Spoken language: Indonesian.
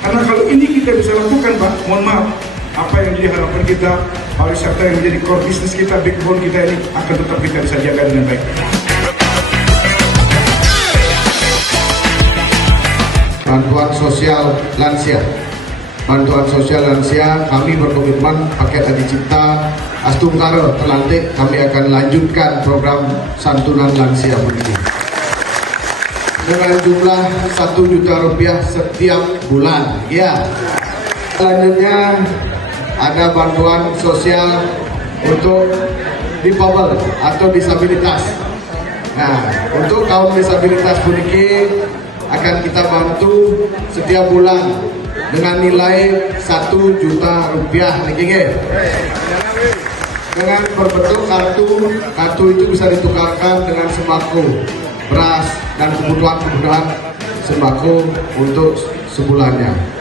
Karena kalau ini kita bisa lakukan, Pak, mohon maaf, apa yang menjadi harapan kita, pariwisata yang menjadi core bisnis kita, backbone kita ini akan tetap kita bisa jaga dengan baik. Bantuan sosial lansia. Bantuan sosial lansia kami berkomitmen paket Adi Cipta Astungkara terlantik, kami akan lanjutkan program santunan lansia ini dengan jumlah Rp1 juta setiap bulan. Ya. Selanjutnya ada bantuan sosial untuk difabel atau disabilitas. Nah, untuk kaum disabilitas puniki akan kita bantu setiap bulan dengan nilai Rp1 juta niki. Dengan berbentuk kartu itu bisa ditukarkan dengan sembako, beras dan kebutuhan sembako untuk sebulannya.